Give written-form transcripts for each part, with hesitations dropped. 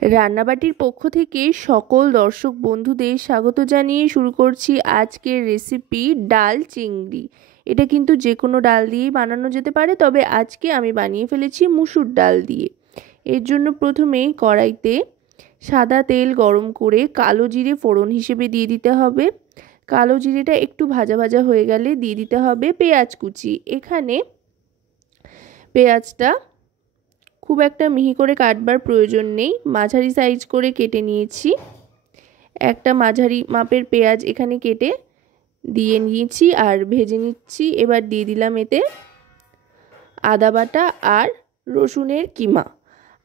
রান্নাবাটির পক্ষ থেকে সকল দর্শক বন্ধুদের স্বাগত জানিয়ে শুরু করছি আজকের রেসিপি ডাল চিংড়ি। এটা কিন্তু যে কোনো ডাল দিয়েই বানানো যেতে পারে, তবে আজকে আমি বানিয়ে ফেলেছি মুসুর ডাল দিয়ে। এর জন্য প্রথমেই কড়াইতে সাদা তেল গরম করে কালো জিরে ফোড়ন হিসেবে দিয়ে দিতে হবে। কালো জিরেটা একটু ভাজা ভাজা হয়ে গেলে দিয়ে দিতে হবে পেঁয়াজ কুচি। এখানে পেঁয়াজটা খুব একটা মিহি করে কাটবার প্রয়োজন নেই, মাঝারি সাইজ করে কেটে নিয়েছি। একটা মাঝারি মাপের পেঁয়াজ এখানে কেটে দিয়ে নিয়েছি আর ভেজে নিচ্ছি। এবার দিয়ে দিলাম এতে আদা বাটা আর রসুনের কিমা।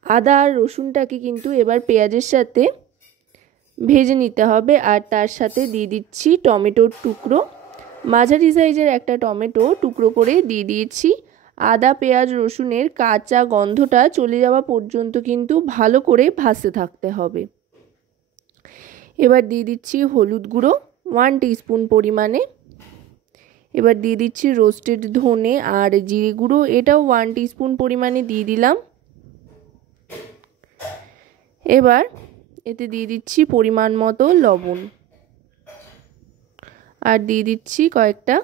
আদা আর রসুনটাকে কিন্তু এবার পেঁয়াজের সাথে ভেজে নিতে হবে। আর তার সাথে দিয়ে দিচ্ছি টমেটোর টুকরো, মাঝারি সাইজের একটা টমেটো টুকরো করে দিয়ে দিয়েছি। আদা পেঁয়াজ রসুনের কাঁচা গন্ধটা চলে যাওয়া পর্যন্ত কিন্তু ভালো করে ভাজতে থাকতে হবে। এবার দিয়ে দিচ্ছি হলুদ গুঁড়ো 1 টিস্পুন পরিমাণে। এবার দিয়ে দিচ্ছি রোস্টেড ধনে আর জিরে গুঁড়ো, এটাও 1 টিস্পুন পরিমাণে দিয়ে দিলাম। এবার এতে দিয়ে দিচ্ছি পরিমাণ মতো লবণ আর দিয়ে দিচ্ছি কয়েকটা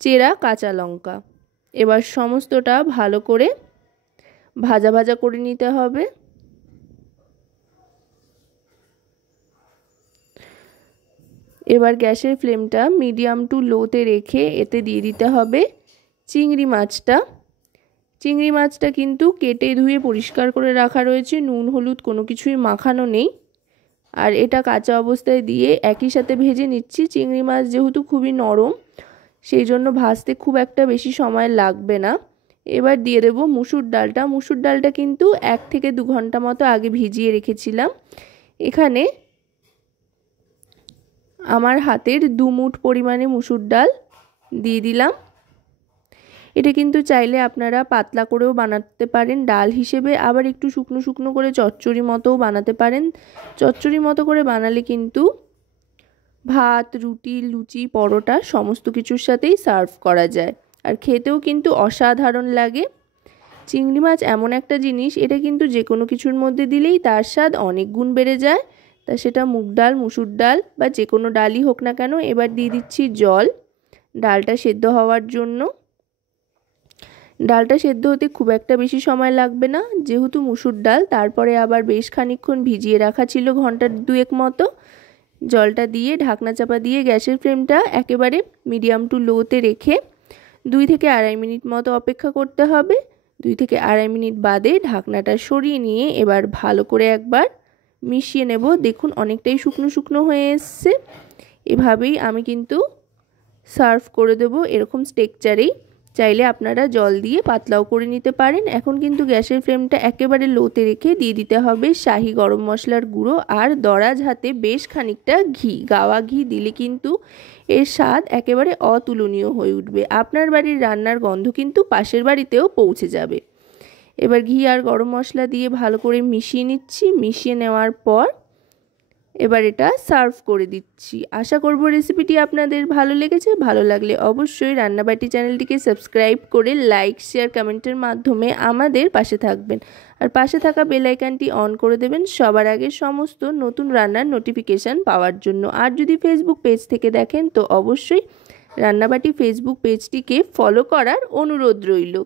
চেরা কাঁচা লঙ্কা। এবার সমস্তটা ভালো করে ভাজা ভাজা করে নিতে হবে। এবার গ্যাসের ফ্লেমটা মিডিয়াম টু লোতে রেখে এতে দিয়ে দিতে হবে চিংড়ি মাছটা। চিংড়ি মাছটা কিন্তু কেটে ধুয়ে পরিষ্কার করে রাখা রয়েছে, নুন হলুদ কোনো কিছুই মাখানো নেই। আর এটা কাঁচা অবস্থায় দিয়ে একই সাথে ভেজে নিচ্ছি। চিংড়ি মাছ যেহেতু খুবই নরম, সেই জন্য ভাজতে খুব একটা বেশি সময় লাগবে না। এবার দিয়ে দেবো মুসুর ডালটা। মুসুর ডালটা কিন্তু 1 থেকে 2 ঘন্টা মতো আগে ভিজিয়ে রেখেছিলাম। এখানে আমার হাতের 2 মুঠ পরিমাণে মুসুর ডাল দিয়ে দিলাম। এটা কিন্তু চাইলে আপনারা পাতলা করেও বানাতে পারেন ডাল হিসেবে, আবার একটু শুকনো শুকনো করে চচ্চড়ি মতোও বানাতে পারেন। চচ্চড়ি মতো করে বানালে কিন্তু ভাত রুটি লুচি পরোটা সমস্ত কিছুর সাথেই সার্ভ করা যায়, আর খেতেও কিন্তু অসাধারণ লাগে। চিংড়ি মাছ এমন একটা জিনিস, এটা কিন্তু যে কোনো কিছুর মধ্যে দিলেই তার স্বাদ অনেক গুণ বেড়ে যায়, তা সেটা মুগ ডাল মুসুর ডাল বা যে কোনো ডালই হোক না কেন। এবার দিয়ে দিচ্ছি জল ডালটা সেদ্ধ হওয়ার জন্য। ডালটা সেদ্ধ হতে খুব একটা বেশি সময় লাগবে না, যেহেতু মুসুর ডাল, তারপরে আবার বেশ খানিকক্ষণ ভিজিয়ে রাখা ছিল, ঘন্টা 2 মতো। জলটা দিয়ে ঢাকনা চাপা দিয়ে গ্যাসের ফ্লেমটা একেবারে মিডিয়াম টু লোতে রেখে 2 থেকে আড়াই মিনিট মতো অপেক্ষা করতে হবে। 2 থেকে আড়াই মিনিট বাদে ঢাকনাটা সরিয়ে নিয়ে এবার ভালো করে একবার মিশিয়ে নেব। দেখুন অনেকটাই শুকনো শুকনো হয়ে এসছে। এভাবেই আমি কিন্তু সার্ভ করে দেব এরকম স্টেকচারেই। চাইলে আপনারা জল দিয়ে পাতলাও করে নিতে পারেন। এখন কিন্তু গ্যাসের ফ্লেমটা একেবারে লোতে রেখে দিয়ে দিতে হবে শাহি গরম মশলার গুঁড়ো আর দরাজ হাতে বেশ খানিকটা ঘি। গাওয়া ঘি দিলে কিন্তু এর স্বাদ একেবারে অতুলনীয় হয়ে উঠবে। আপনার বাড়ির রান্নার গন্ধ কিন্তু পাশের বাড়িতেও পৌঁছে যাবে। এবার ঘি আর গরম মশলা দিয়ে ভালো করে মিশিয়ে নিচ্ছি। মিশিয়ে নেওয়ার পর এবার এটা সার্ভ করে দিচ্ছি। আশা করব রেসিপিটি আপনাদের ভালো লেগেছে। ভালো লাগলে অবশ্যই রান্নাবাটি চ্যানেলটিকে সাবস্ক্রাইব করে লাইক শেয়ার কমেন্টের মাধ্যমে আমাদের পাশে থাকবেন, আর পাশে থাকা বেল আইকনটি অন করে দেবেন সবার আগে সমস্ত নতুন রান্নার নোটিফিকেশান পাওয়ার জন্য। আর যদি ফেসবুক পেজ থেকে দেখেন তো অবশ্যই রান্নাবাটি ফেসবুক পেজটিকে ফলো করার অনুরোধ রইল।